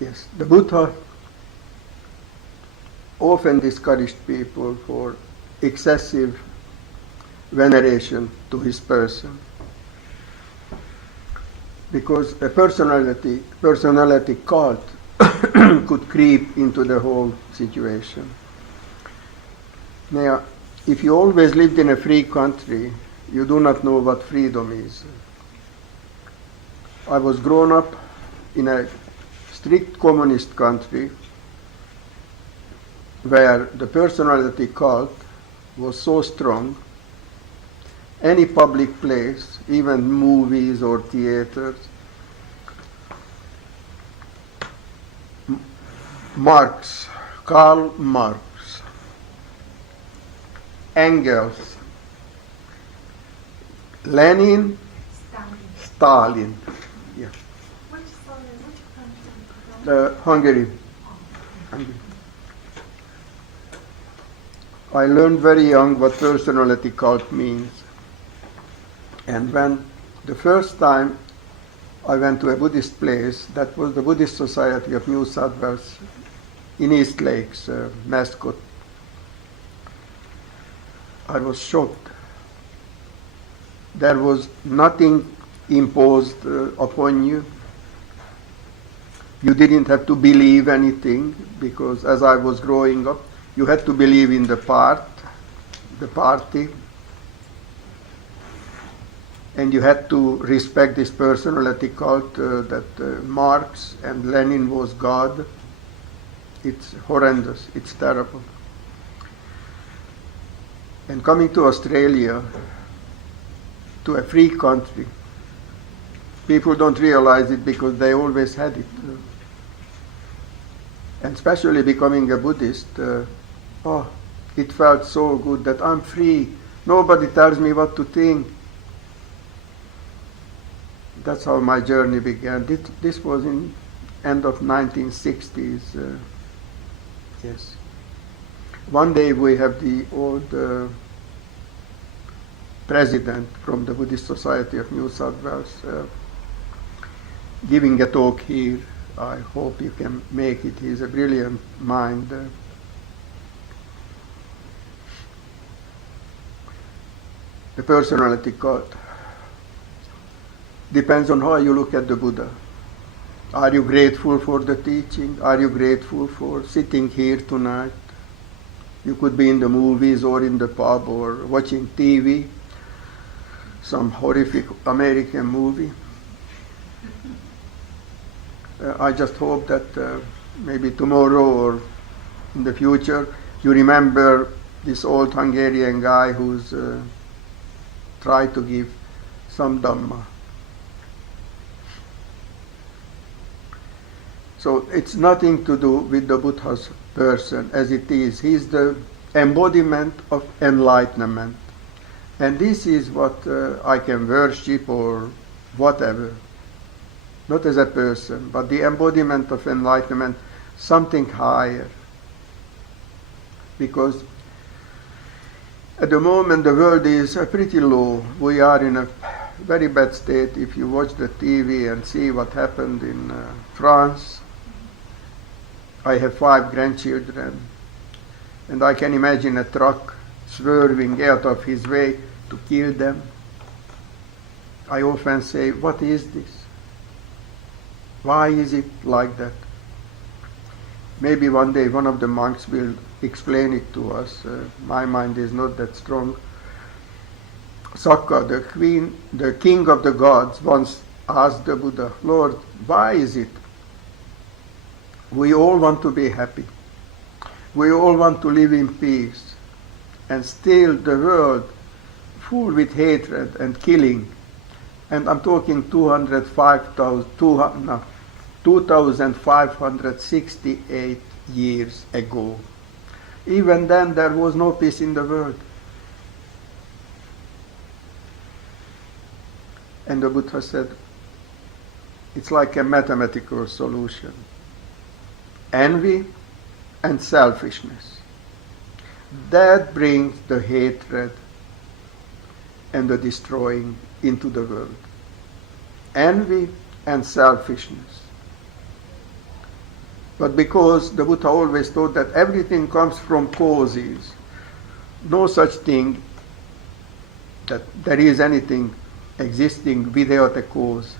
Yes, the Buddha often discouraged people for excessive veneration to his person, because a personality cult could creep into the whole situation. Now, if you always lived in a free country, you do not know what freedom is. I was grown up in a strict communist country where the personality cult was so strong. Any public place, even movies or theaters, Karl Marx, Engels, Lenin, Stalin. Yeah. Which Stalin? Which country? Hungary. I learned very young what personality cult means. And when the first time I went to a Buddhist place, that was the Buddhist Society of New South Wales in East Lakes, Mascot, I was shocked. There was nothing imposed upon you. You didn't have to believe anything, because as I was growing up, you had to believe in the party, and you had to respect this personality cult that Marx and Lenin was God. It's horrendous, it's terrible. And coming to Australia, to a free country, people don't realize it because they always had it. And especially becoming a Buddhist, it felt so good that I'm free. Nobody tells me what to think. That's how my journey began. This was in end of 1960s. Yes. One day we have the old president from the Buddhist Society of New South Wales giving a talk here. I hope you can make it. He's a brilliant mind. The personality cult depends on how you look at the Buddha. Are you grateful for the teaching? Are you grateful for sitting here tonight? You could be in the movies or in the pub or watching TV, some horrific American movie. I just hope that maybe tomorrow or in the future you remember this old Hungarian guy who's tried to give some Dhamma. So it's nothing to do with the Buddha's person as it is. He's the embodiment of enlightenment. And this is what I can worship or whatever. Not as a person, but the embodiment of enlightenment, something higher. Because at the moment the world is pretty low. We are in a very bad state. If you watch the TV and see what happened in France, I have 5 grandchildren, and I can imagine a truck swerving out of his way to kill them. I often say, what is this? Why is it like that? Maybe one day one of the monks will explain it to us. My mind is not that strong. Sakka, the king of the gods, once asked the Buddha, Lord, why is it we all want to be happy? We all want to live in peace. And still the world full with hatred and killing. And I'm talking 2,568 years ago. Even then there was no peace in the world. And the Buddha said, it's like a mathematical solution. Envy and selfishness. That brings the hatred and the destroying into the world. Envy and selfishness. But because the Buddha always thought that everything comes from causes, no such thing that there is anything existing without a cause.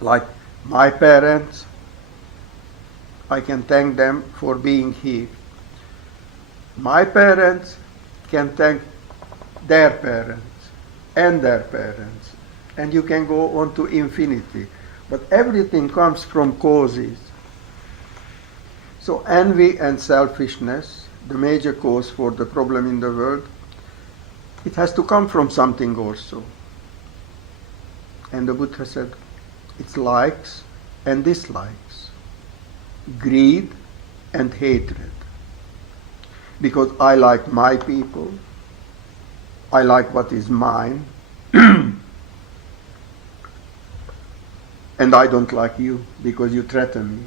Like my parents, I can thank them for being here. My parents can thank their parents and their parents. And you can go on to infinity. But everything comes from causes. So envy and selfishness, the major cause for the problem in the world, it has to come from something also. And the Buddha said, it's likes and dislikes, greed and hatred. Because I like my people, I like what is mine, and I don't like you because you threaten me.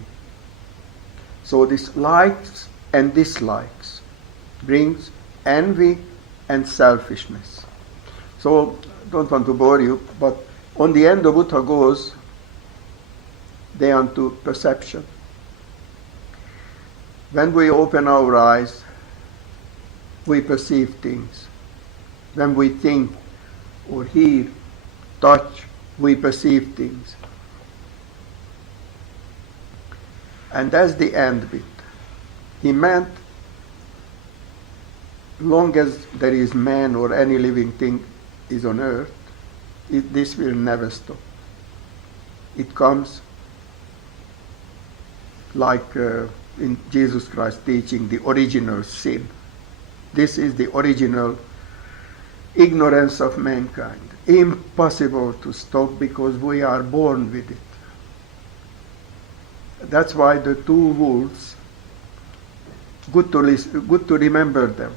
So this likes and dislikes brings envy and selfishness. So don't want to bore you, but on the end the Buddha goes down to perception. When we open our eyes, we perceive things. When we think or hear, touch, we perceive things. And that's the end bit. He meant, long as there is man or any living thing is on earth, this will never stop. It comes like in Jesus Christ teaching the original sin. This is the original ignorance of mankind. Impossible to stop because we are born with it. That's why the two wolves, good to remember them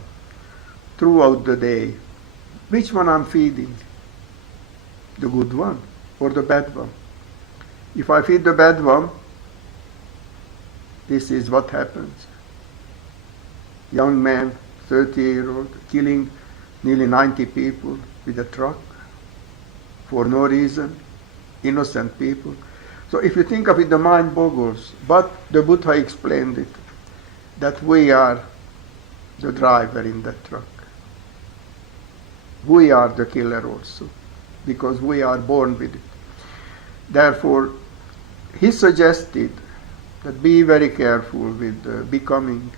throughout the day. Which one I'm feeding? The good one or the bad one? If I feed the bad one, this is what happens. Young man, 30-year-old, killing nearly 90 people with a truck for no reason, innocent people. So if you think of it, the mind boggles. But the Buddha explained it, that we are the driver in that truck. We are the killer also, because we are born with it. Therefore, he suggested that be very careful with becoming,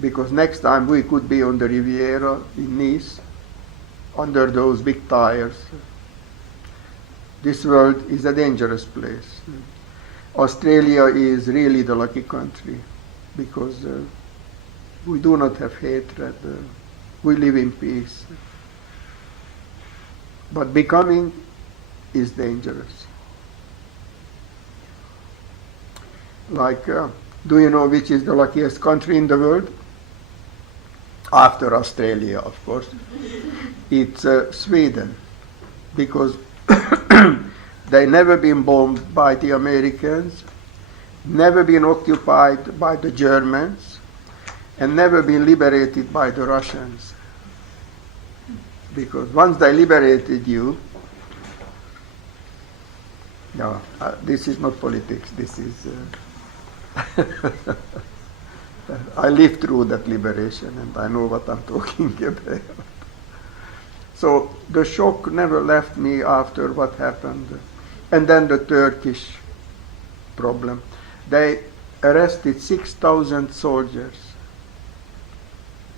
because next time we could be on the Riviera in Nice, under those big tires. This world is a dangerous place. Australia is really the lucky country, because we do not have hatred. We live in peace. But becoming is dangerous. Like, do you know which is the luckiest country in the world? After Australia, of course. It's Sweden, because they never been bombed by the Americans, never been occupied by the Germans, and never been liberated by the Russians. Because once they liberated you, no, this is not politics, this is... I lived through that liberation and I know what I'm talking about. So the shock never left me after what happened. And then the Turkish problem. They arrested 6,000 soldiers.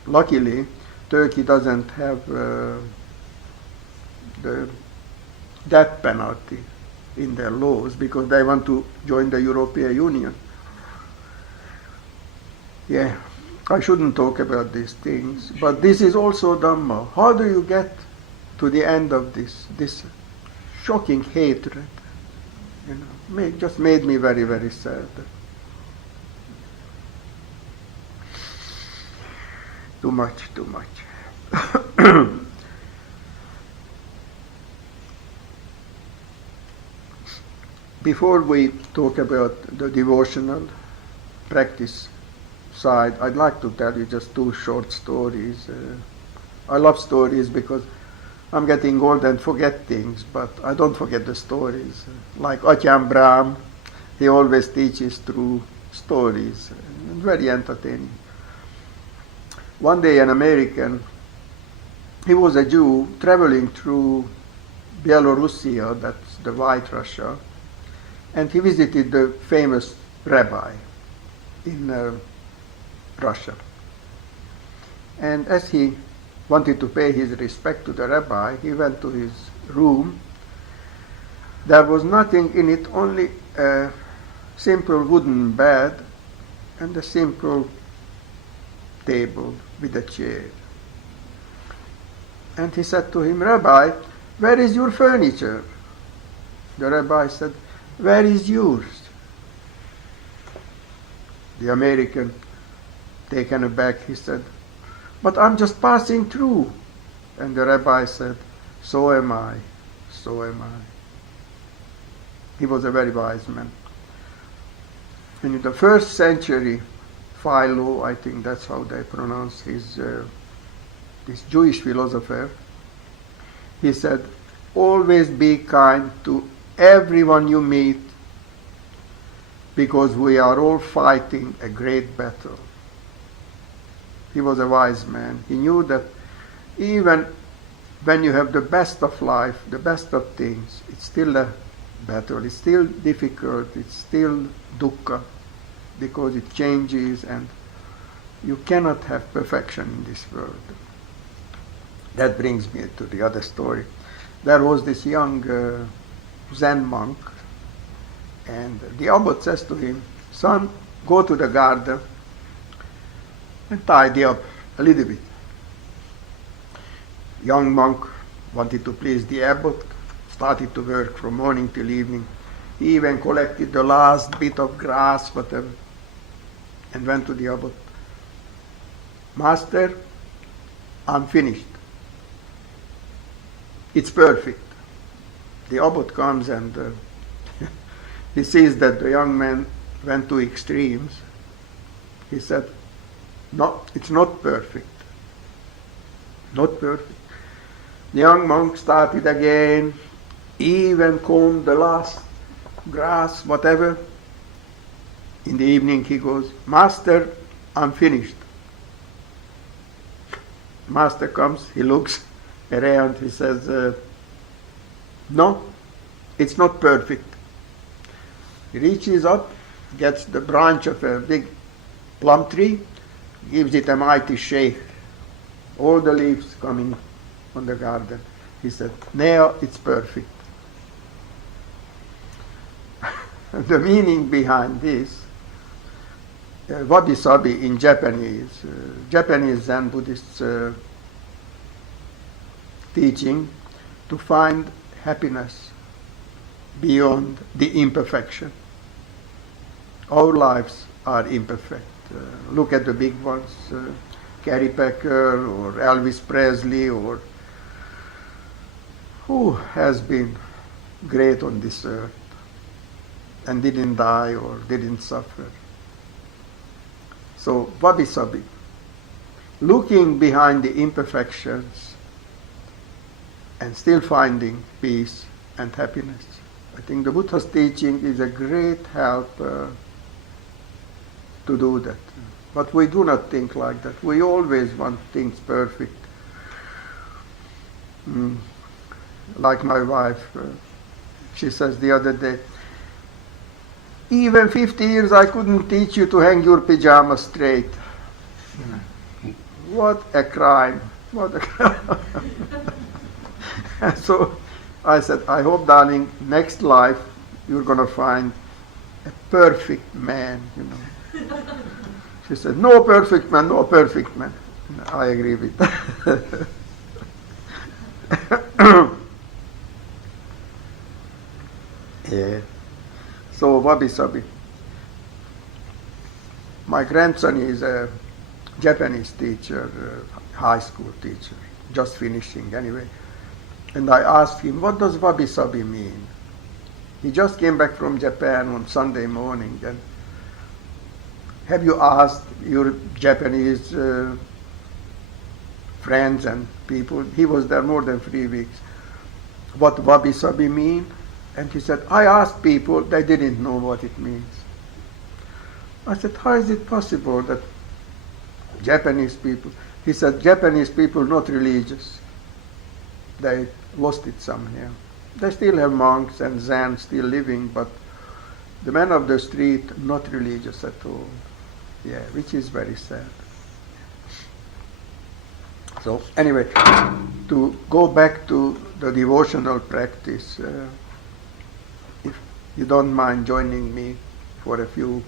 Luckily, Turkey doesn't have the death penalty in their laws because they want to join the European Union. Yeah, I shouldn't talk about these things, but this is also Dhamma. How do you get to the end of this shocking hatred? You know, just made me very, very sad. Too much. Before we talk about the devotional practice side, I'd like to tell you just two short stories. I love stories because I'm getting old and forget things, but I don't forget the stories. Like Atyám Brahm, he always teaches through stories, and very entertaining. One day an American, he was a Jew traveling through Byelorussia, that's the White Russia, and he visited the famous rabbi in Russia. And as he wanted to pay his respect to the rabbi, he went to his room. There was nothing in it, only a simple wooden bed and a simple table with a chair. And he said to him, "Rabbi, where is your furniture?" The rabbi said, "Where is yours?" The American, taken aback, he said, "But I'm just passing through." And the rabbi said, "So am I, so am I." He was a very wise man. And in the 1st century, Philo, I think that's how they pronounce this Jewish philosopher, he said, "Always be kind to everyone you meet, because we are all fighting a great battle." He was a wise man. He knew that even when you have the best of life, the best of things, it's still a battle, it's still difficult, it's still dukkha, because it changes and you cannot have perfection in this world. That brings me to the other story. There was this young Zen monk, and the abbot says to him, "Son, go to the garden and tidy up a little bit." Young monk wanted to please the abbot, started to work from morning till evening. He even collected the last bit of grass, whatever, and went to the abbot. "Master, I'm finished. It's perfect." The abbot comes and he sees that the young man went to extremes. He said, "No, it's not perfect. Not perfect." The young monk started again, even combed the last grass, whatever. In the evening he goes, "Master, I'm finished." Master comes, he looks around, he says, "No, it's not perfect." He reaches up, gets the branch of a big plum tree, gives it a mighty shake. All the leaves coming on the garden. He said, "Now it's perfect." The meaning behind this, wabi-sabi in Japanese, Japanese Zen Buddhists teaching to find happiness beyond the imperfection. Our lives are imperfect. Look at the big ones, Carrie Packer or Elvis Presley, or who has been great on this earth and didn't die or didn't suffer. So, wabi-sabi, looking behind the imperfections and still finding peace and happiness. I think the Buddha's teaching is a great help to do that. But we do not think like that. We always want things perfect. Like my wife, she says the other day, "Even 50 years I couldn't teach you to hang your pajamas straight." What a crime. What a crime. And so I said, "I hope, darling, next life you're going to find a perfect man, you know." She said, "No perfect man, no perfect man." I agree with that. Yeah. So, wabi-sabi. My grandson is a Japanese teacher, high school teacher, just finishing anyway. And I asked him, "What does wabi-sabi mean?" He just came back from Japan on Sunday morning. And have you asked your Japanese friends and people. He was there more than 3 weeks. What wabi-sabi mean? And he said, I asked people, they didn't know what it means. I said, how is it possible that Japanese people, he said, Japanese people not religious. They lost it somehow. They still have monks and Zen still living, but the men of the street not religious at all. Yeah, which is very sad. So anyway, to go back to the devotional practice, if you don't mind joining me for a few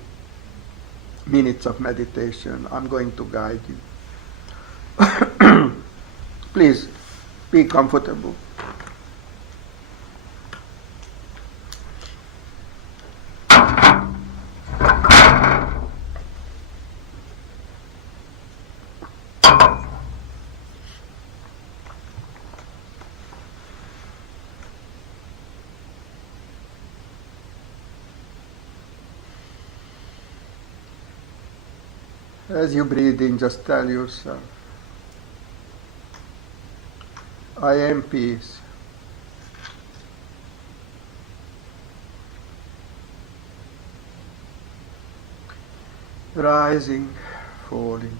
minutes of meditation, I'm going to guide you. Please be comfortable. As you breathe in, just tell yourself, I am peace. Rising, falling.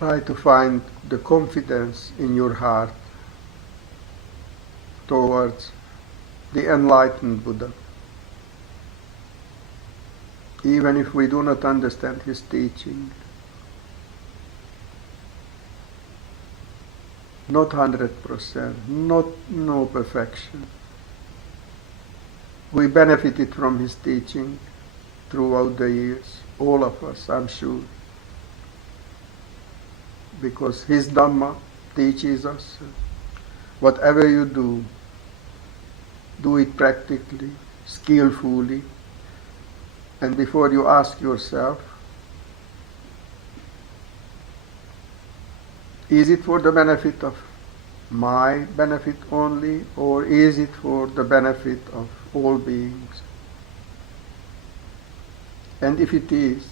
Try to find the confidence in your heart towards the enlightened Buddha. Even if we do not understand his teaching, not 100%, no perfection. We benefited from his teaching throughout the years, all of us, I'm sure. Because his Dhamma teaches us, whatever you do it practically, skillfully, and before you ask yourself, is it for the benefit of my benefit only, or is it for the benefit of all beings? And if it is,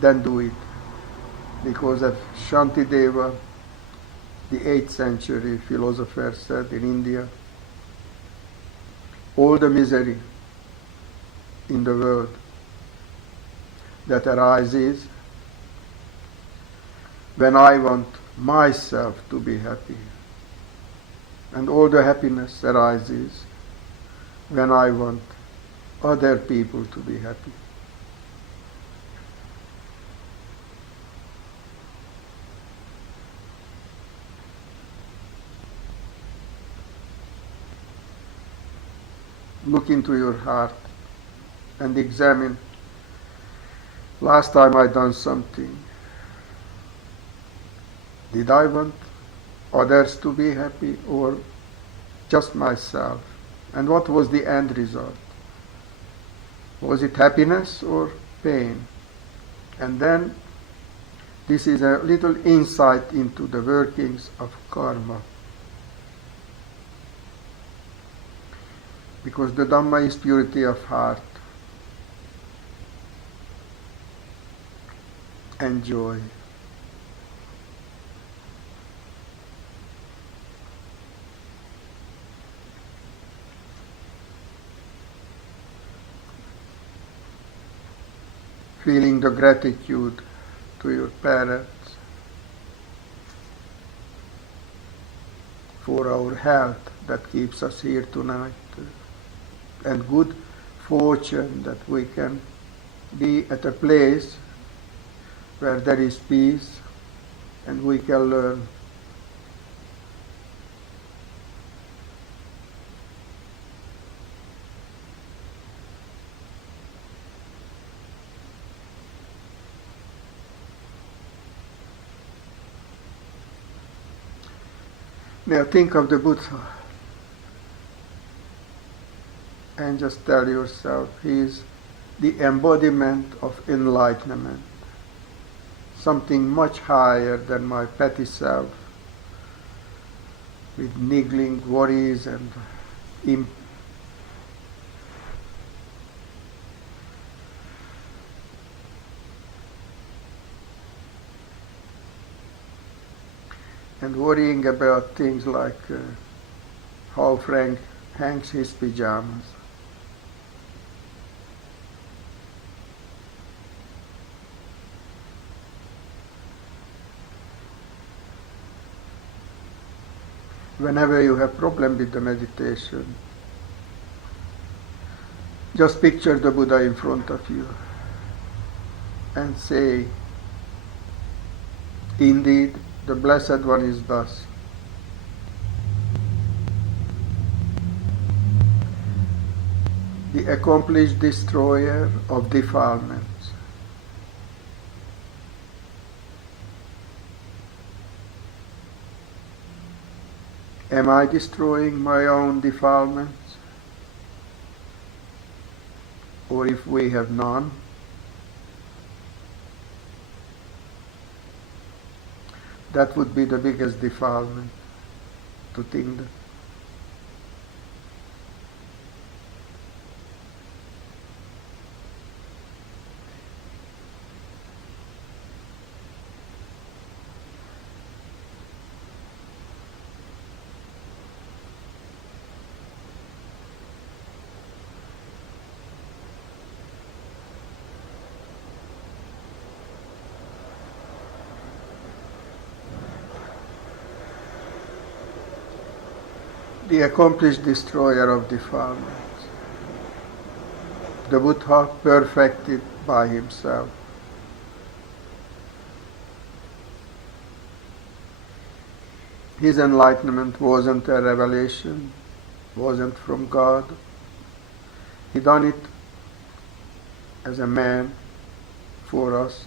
then do it. Because as Shantideva, the 8th century philosopher, said in India, all the misery in the world that arises when I want myself to be happy, and all the happiness arises when I want other people to be happy. Look into your heart and examine, last time I done something, did I want others to be happy or just myself? And what was the end result? Was it happiness or pain? And then this is a little insight into the workings of karma. Because the Dhamma is purity of heart and joy. Feeling the gratitude to your parents for our health that keeps us here tonight, and good fortune that we can be at a place where there is peace, and we can learn. Now think of the Buddha and just tell yourself he is the embodiment of enlightenment, something much higher than my petty self with niggling worries and worrying about things like how Frank hangs his pajamas. Whenever you have problem with the meditation, just picture the Buddha in front of you and say, indeed, the Blessed One is thus. The accomplished destroyer of defilements. Am I destroying my own defilements? Or if we have none, that would be the biggest defilement, to think that. The accomplished destroyer of defilements, the Buddha perfected by himself. His enlightenment wasn't a revelation, wasn't from God. He done it as a man for us.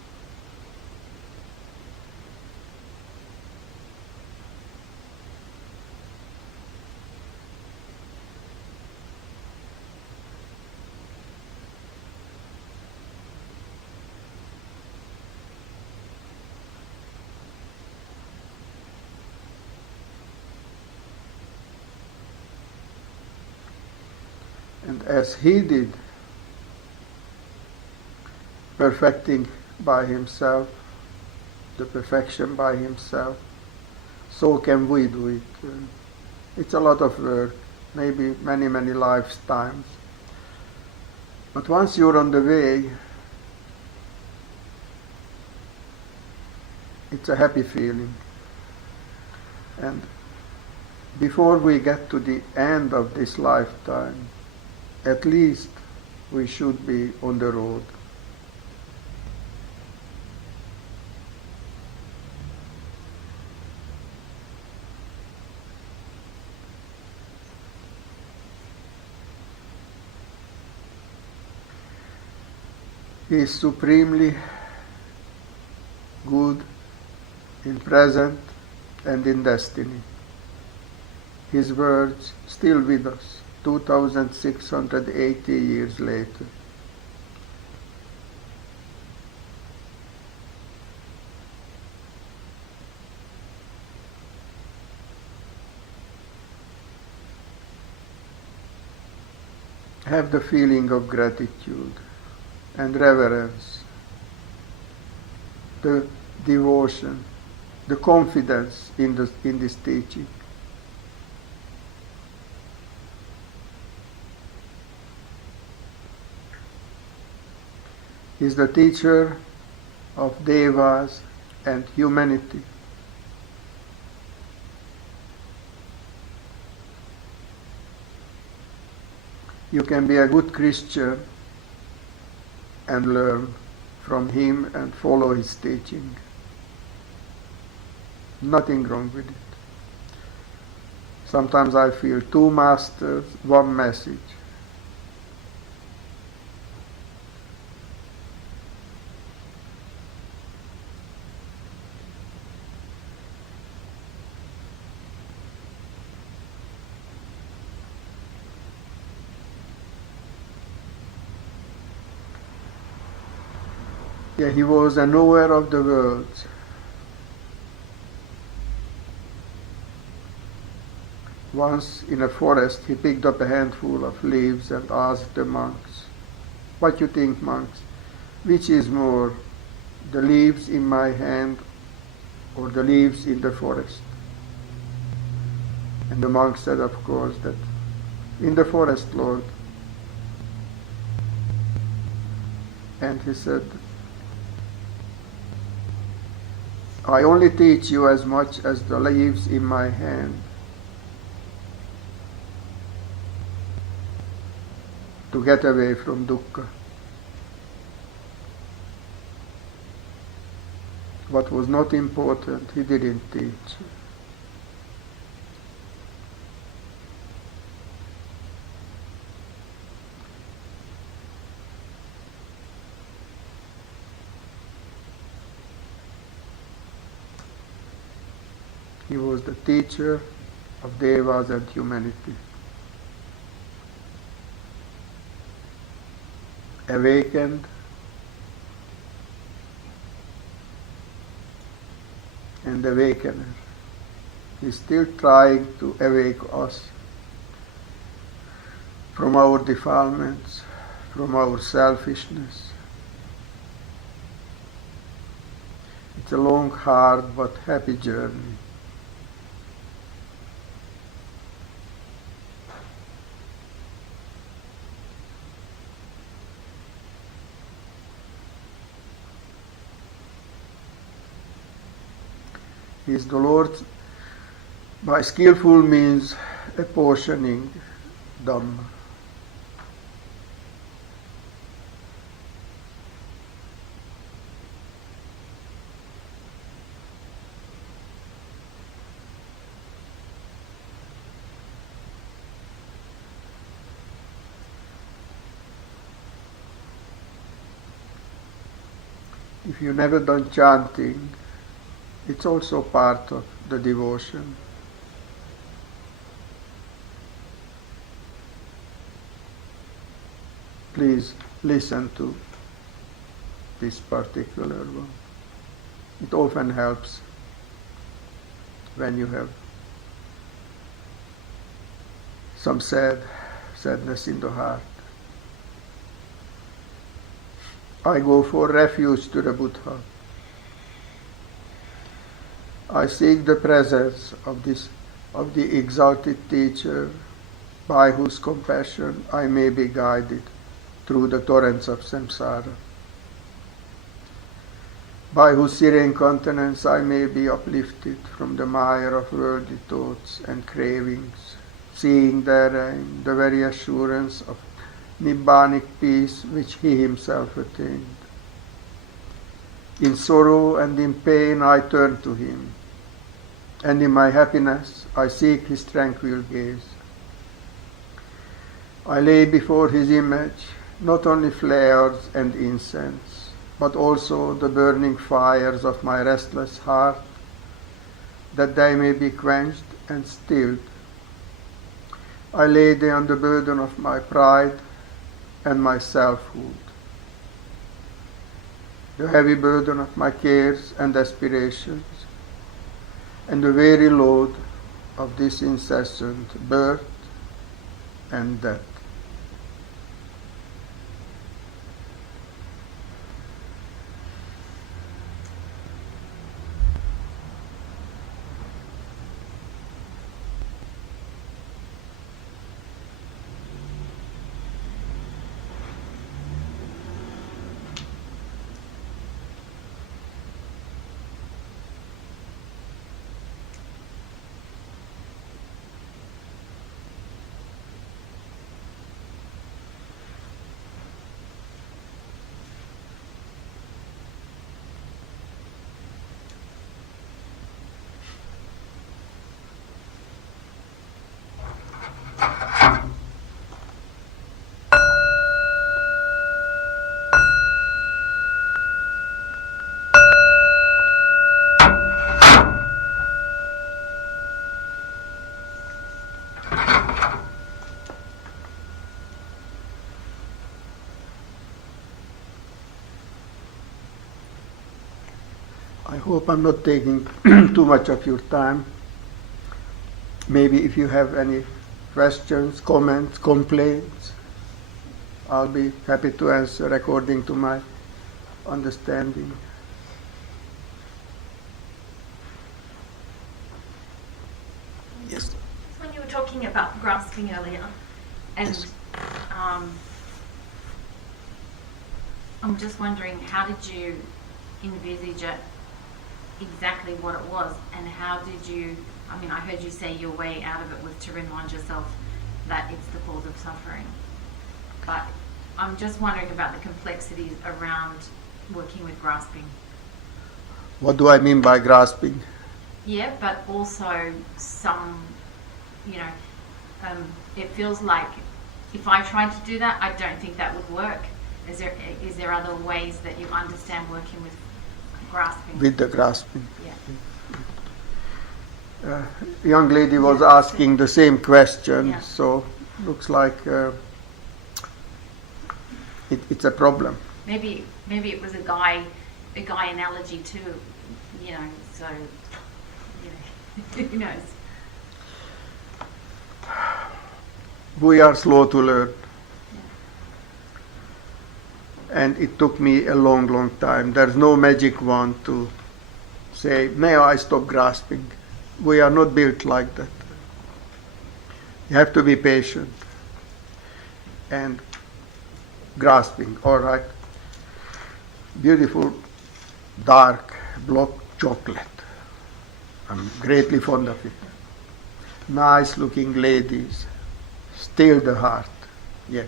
And as he did, perfecting by himself, the perfection by himself, so can we do it. It's a lot of work, maybe many, many lifetimes. But once you're on the way, it's a happy feeling. And before we get to the end of this lifetime, at least we should be on the road. He is supremely good in present and in destiny. His words still with us, 2,680 years later. Have the feeling of gratitude and reverence, the devotion, the confidence in this teaching. He is the teacher of devas and humanity. You can be a good Christian and learn from him and follow his teaching. Nothing wrong with it. Sometimes I feel two masters, one message. Yeah, he was a knower of the world. Once in a forest he picked up a handful of leaves and asked the monks, "What you think, monks? Which is more, the leaves in my hand or the leaves in the forest?" And the monk said, of course, that in the forest, Lord. And he said, "I only teach you as much as the leaves in my hand, to get away from dukkha." What was not important, he didn't teach. He was the teacher of devas and humanity. Awakened and awakener. He's still trying to awake us from our defilements, from our selfishness. It's a long, hard, but happy journey. He is the Lord by skillful means apportioning Dhamma. If you've never done chanting, it's also part of the devotion. Please listen to this particular one. It often helps when you have some sadness in the heart. I go for refuge to the Buddha. I seek the presence of the exalted teacher, by whose compassion I may be guided through the torrents of samsara, by whose serene countenance I may be uplifted from the mire of worldly thoughts and cravings, seeing therein the very assurance of Nibbanic peace which he himself attained. In sorrow and in pain I turn to him, and in my happiness I seek his tranquil gaze. I lay before his image not only flares and incense, but also the burning fires of my restless heart, that they may be quenched and stilled. I lay down the burden of my pride and my selfhood, the heavy burden of my cares and aspirations, and the weary load of this incessant birth and death. I hope I'm not taking too much of your time. Maybe if you have any questions, comments, complaints, I'll be happy to answer according to my understanding. Yes. When you were talking about grasping earlier, and Yes. I'm just wondering, how did you envisage it, exactly what it was, and how did you, I mean, I heard you say your way out of it was to remind yourself that it's the cause of suffering, but I'm just wondering about the complexities around working with grasping. What do I mean by grasping? Yeah, but also some, you know, it feels like if I tried to do that, I don't think that would work. Is there other ways that you understand working with grasping? With the grasping. Yeah. Young lady was asking the same question, Yeah. so looks like it's a problem. Maybe it was a guy analogy too, you know. So, you know, who knows? We are slow to learn. And it took me a long, long time. There's no magic wand to say, now I stop grasping. We are not built like that. You have to be patient. And grasping, all right. Beautiful, dark, block chocolate. I'm greatly fond of it. Nice looking ladies. Still the heart. Yeah.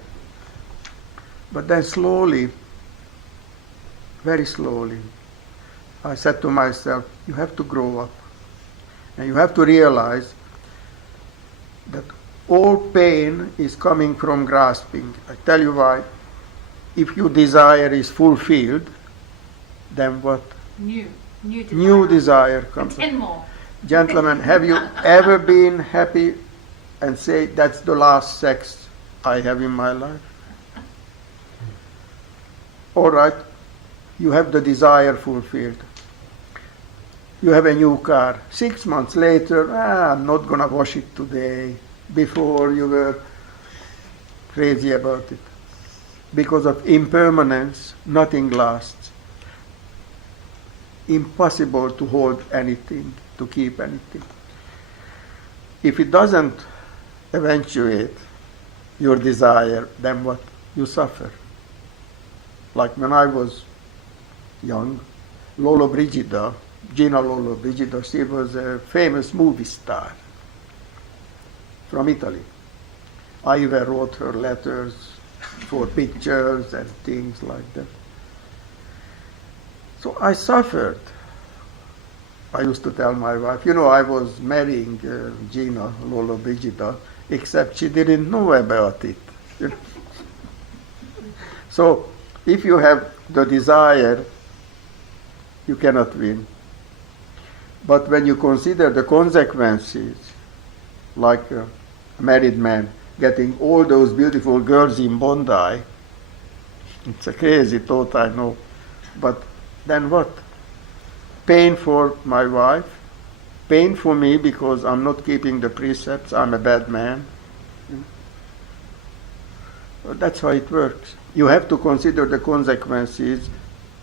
But then slowly, very slowly, I said to myself, you have to grow up. And you have to realize that all pain is coming from grasping. I tell you why. If your desire is fulfilled, then what? New desire. New desire comes. 10 more. Gentlemen, have you ever been happy and say, that's the last sex I have in my life? All right, you have the desire fulfilled. You have a new car. 6 months later, I'm not going to wash it today. Before you were crazy about it. Because of impermanence, nothing lasts. Impossible to hold anything, to keep anything. If it doesn't eventuate your desire, then what? You suffer. Like when I was young, Gina Lollobrigida, she was a famous movie star from Italy. I even wrote her letters for pictures and things like that. So I suffered. I used to tell my wife, I was marrying Gina Lollobrigida, except she didn't know about it. So if you have the desire, you cannot win. But when you consider the consequences, like a married man getting all those beautiful girls in Bondi, it's a crazy thought, I know. But then what? Pain for my wife, pain for me because I'm not keeping the precepts, I'm a bad man. That's how it works. You have to consider the consequences.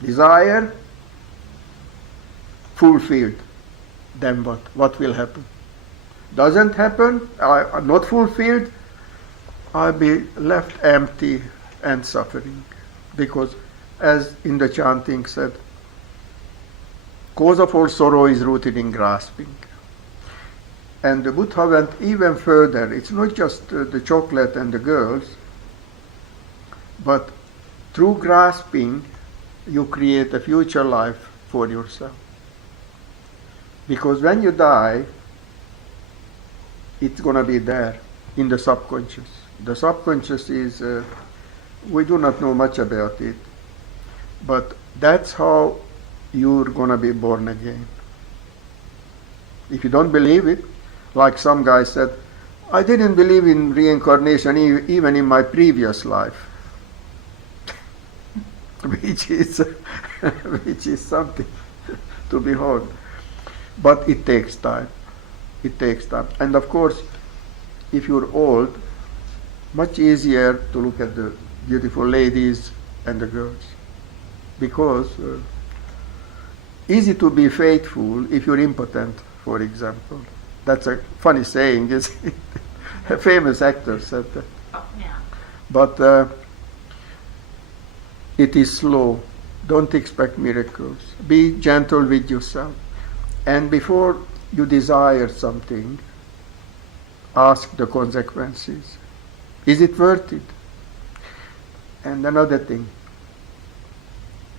Desire fulfilled. Then what? What will happen? Doesn't happen, I'm not fulfilled, I'll be left empty and suffering. Because as in the chanting said, cause of all sorrow is rooted in grasping. And the Buddha went even further. It's not just the chocolate and the girls, but through grasping, you create a future life for yourself. Because when you die, it's going to be there. in the subconscious. The subconscious is, we do not know much about it, but that's how you're going to be born again. If you don't believe it, like some guy said, I didn't believe in reincarnation even in my previous life, which is something to behold. But it takes time. It takes time. And of course, if you're old, much easier to look at the beautiful ladies and the girls. Because easy to be faithful if you're impotent, for example. That's a funny saying, isn't it? A famous actor said that. Oh, yeah. But it is slow. Don't expect miracles. Be gentle with yourself. And before you desire something, ask the consequences. Is it worth it? And another thing,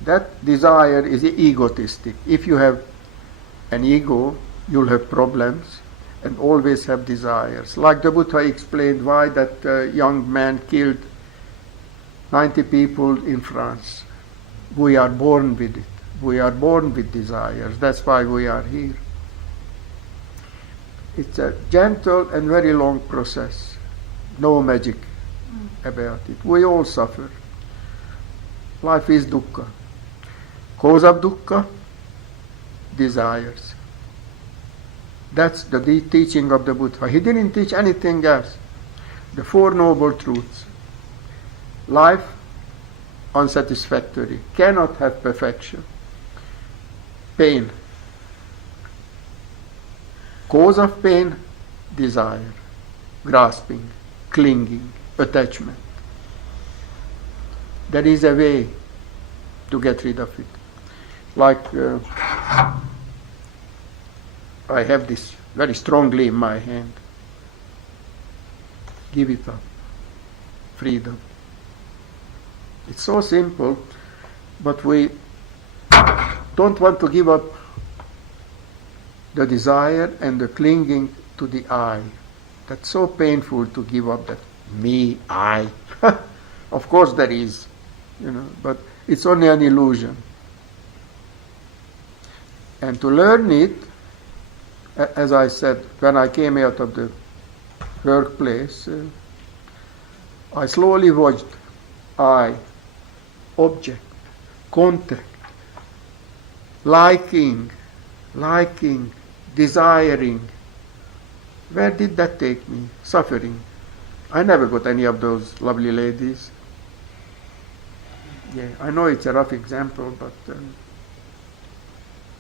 that desire is egotistic. If you have an ego, you'll have problems and always have desires. Like the Buddha explained why that young man killed 90 people in France. We are born with it. We are born with desires. That's why we are here. It's a gentle and very long process. No magic about it. We all suffer. Life is dukkha. Cause of dukkha? Desires. That's the teaching of the Buddha. He didn't teach anything else. The Four Noble Truths. Life, unsatisfactory, cannot have perfection. Pain. Cause of pain, desire, grasping, clinging, attachment. There is a way to get rid of it. Like I have this very strongly in my hand. Give it up. Freedom. It's so simple, but we don't want to give up the desire and the clinging to the I. That's so painful to give up that me, I. Of course there is, but it's only an illusion. And to learn it, as I said, when I came out of the workplace, I slowly watched I, object, contact, liking, desiring. Where did that take me? Suffering. I never got any of those lovely ladies. Yeah, I know it's a rough example, but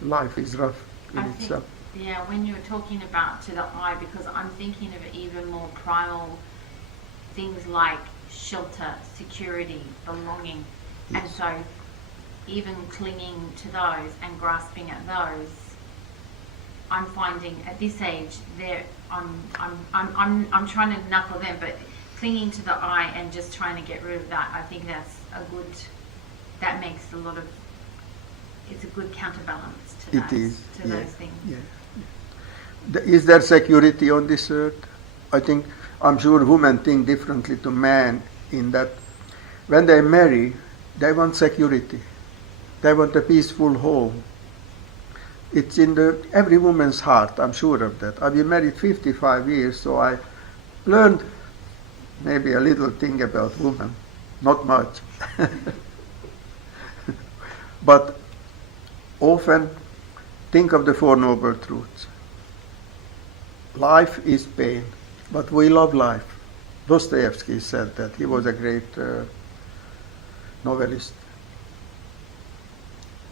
life is rough in itself. Yeah, when you were talking about to the I, because I'm thinking of even more primal things like shelter, security, belonging. Yes. And so even clinging to those and grasping at those, I'm finding at this age I'm trying to knuckle them, but clinging to the I and just trying to get rid of that, I think that's that makes it's a good counterbalance to those things. Yeah. Is there security on this earth? I'm sure women think differently to men in that when they marry, they want security. They want a peaceful home. It's in every woman's heart, I'm sure of that. I've been married 55 years, so I learned maybe a little thing about women. Not much. But often think of the Four Noble Truths. Life is pain, but we love life. Dostoevsky said that. He was a great novelist.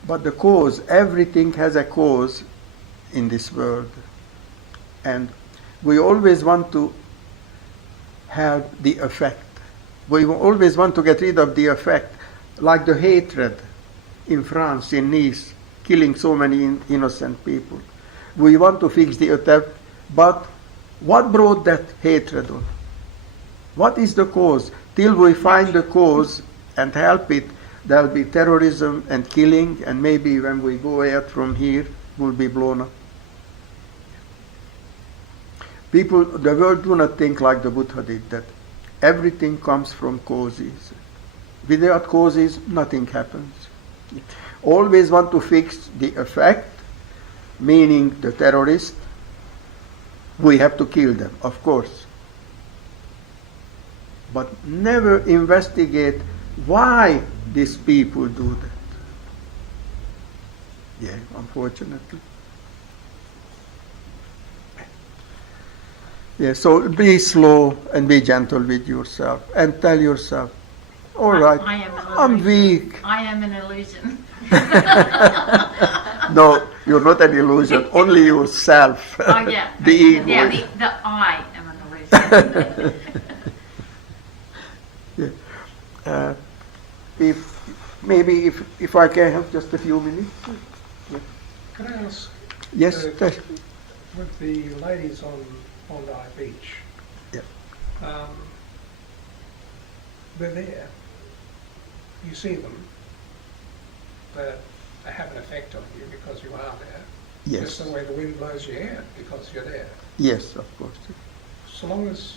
But the cause, everything has a cause in this world. And we always want to have the effect. We always want to get rid of the effect, like the hatred in France, in Nice, killing so many innocent people. We want to fix the effect, but what brought that hatred on? What is the cause? Till we find the cause and help it, there will be terrorism and killing, and maybe when we go out from here, we'll be blown up. People, the world do not think like the Buddha did, that everything comes from causes. Without causes, nothing happens. Always want to fix the effect, meaning the terrorist. We have to kill them, of course. But never investigate why these people do that. Yeah, unfortunately. Yeah, so be slow and be gentle with yourself and tell yourself, all right, I am an I'm illusion. weak. I am an illusion. No, you're not an illusion, only yourself. Oh yeah. The ego. Yeah, the I am an illusion. Yeah. If I can have just a few minutes. Yeah. Can I ask, Yes. with the ladies on Bondi Beach, Yeah. they're there, you see them, they have an effect on you because you are there. Yes. Just the way the wind blows your hair because you're there. Yes, of course. So long as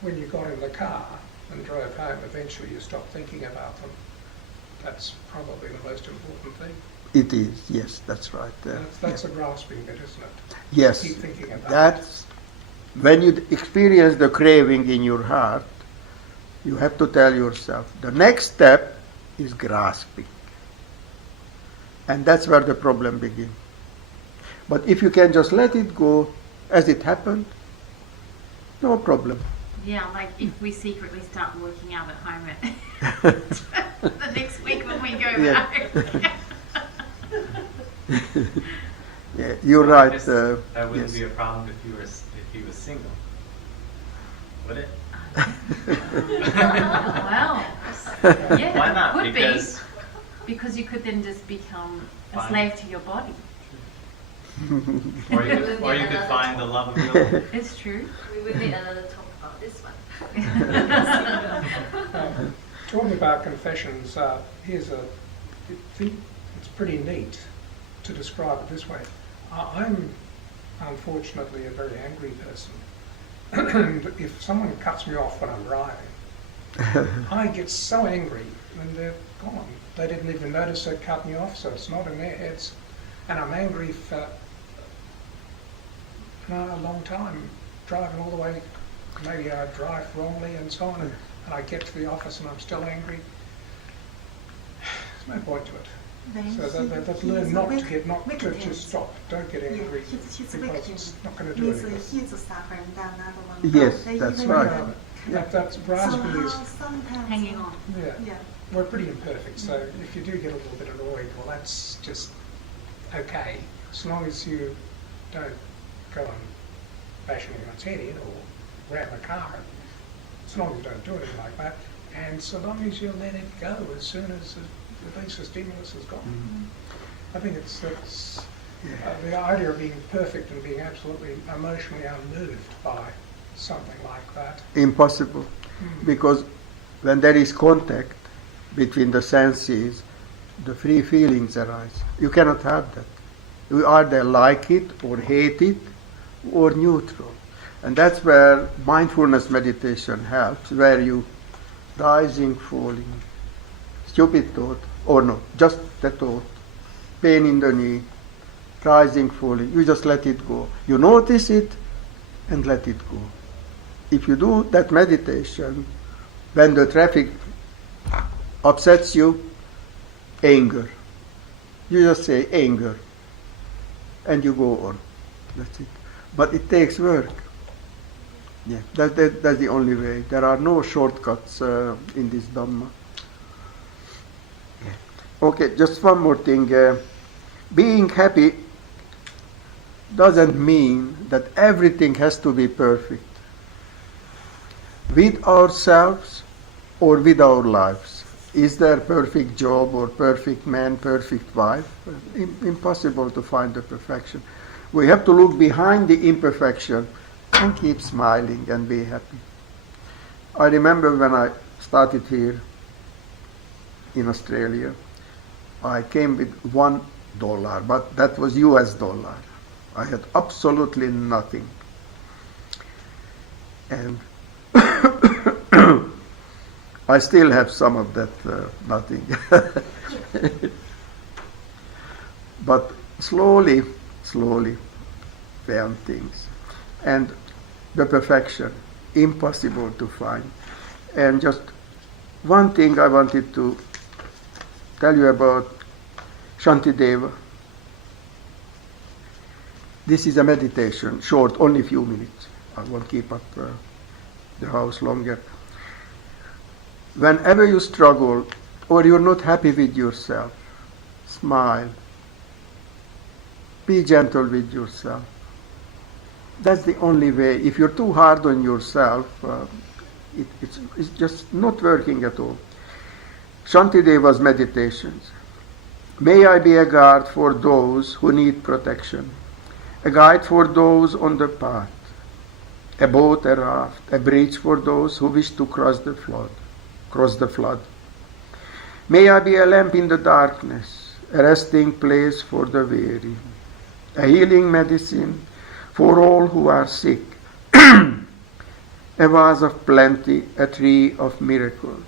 when you got in the car and drove home, eventually you stop thinking about them, that's probably the most important thing. It is. Yes, that's right. That's a grasping bit, isn't it? Yes. Keep thinking about That's when you experience the craving in your heart, you have to tell yourself, the next step is grasping. And that's where the problem begins. But if you can just let it go as it happened, no problem. Yeah, like if we secretly start working out at home the next week when we go Yeah. back. Yeah, you're right. Just, that wouldn't yes. be a problem if you were single, would it? Well, yeah, Why not? could because you could then just become a Fine. slave to your body. Or you could find the love of your life. It's true. We will need another talk about this one. Talking about confessions, here's a thing. It's pretty neat to describe it this way. I'm unfortunately a very angry person. And if someone cuts me off when I'm driving, I get so angry when they're gone. They didn't even notice they cut me off, so it's not in their heads. And I'm angry for a long time, driving all the way. Maybe I drive wrongly and so on, and I get to the office and I'm still angry. There's no point to it. So that learn not to just stop. Don't get angry He's because it's not going to do means anything. he's suffering, the another one. Yes, They that's even right. don't Yeah, that's grasping is. sometimes Hanging on. Yeah, Yeah. we're pretty imperfect. So if you do get a little bit annoyed, well, that's just okay, as long as you don't go and bash anyone's head in or ram a car. As long as you don't do anything like that, and so long as you let it go as soon as the basic stimulus is gone. I think that's the idea of being perfect and being absolutely emotionally unmoved by something like that. Impossible. Because when there is contact between the senses, the free feelings arise. You cannot have that. You either like it or hate it or neutral. And that's where mindfulness meditation helps, where you rising, falling, stupid thought, or no, just the thought, pain in the knee, rising, falling, you just let it go. You notice it and let it go. If you do that meditation, when the traffic upsets you, anger. You just say anger and you go on. That's it. But it takes work. Yeah, that's the only way. There are no shortcuts in this Dhamma. Yeah. Okay, just one more thing. Being happy doesn't mean that everything has to be perfect. With ourselves or with our lives. Is there a perfect job or perfect man, perfect wife? Impossible to find the perfection. We have to look behind the imperfection and keep smiling and be happy. I remember when I started here in Australia, I came with $1, but that was US dollar. I had absolutely nothing. And I still have some of that nothing. But slowly found things. And the perfection, impossible to find. And just one thing I wanted to tell you about Shantideva. This is a meditation, short, only a few minutes. I won't keep up the house longer. Whenever you struggle or you're not happy with yourself, smile. Be gentle with yourself. That's the only way. If you're too hard on yourself, it's just not working at all. Shantideva's meditations. May I be a guard for those who need protection, a guide for those on the path, a boat, a raft, a bridge for those who wish to cross the flood. May I be a lamp in the darkness, a resting place for the weary, a healing medicine for all who are sick, a vase of plenty, a tree of miracles,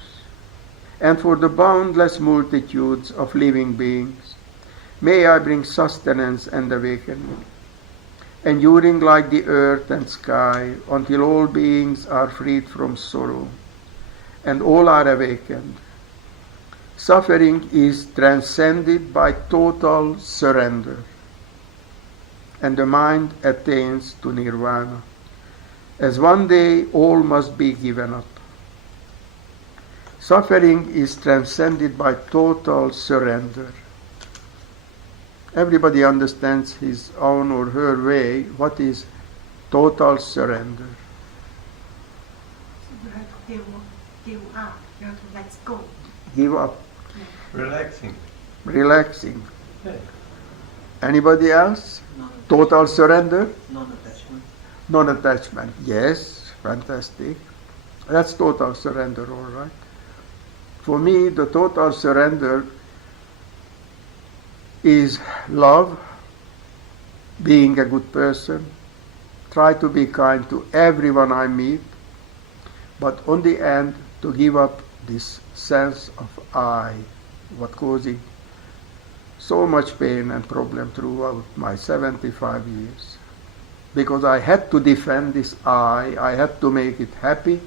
and for the boundless multitudes of living beings, may I bring sustenance and awakening, enduring like the earth and sky until all beings are freed from sorrow and all are awakened. Suffering is transcended by total surrender, and the mind attains to nirvana, as one day all must be given up. Suffering is transcended by total surrender. Everybody understands his own or her way what is total surrender. So you have to give up. You have to let go. Give up, Relaxing. relaxing. Yeah. Anybody else? Total surrender? Non-attachment. Non-attachment. Yes, fantastic. That's total surrender, all right. For me, the total surrender is love, being a good person, try to be kind to everyone I meet, but on the end, to give up this sense of I, what causing so much pain and problem throughout my 75 years. Because I had to defend this I had to make it happy.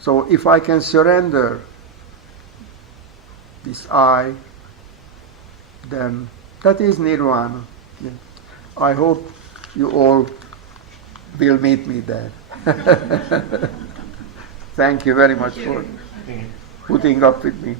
So if I can surrender this I, then that is nirvana. Yeah. I hope you all will meet me there. Thank you very much for putting up with me.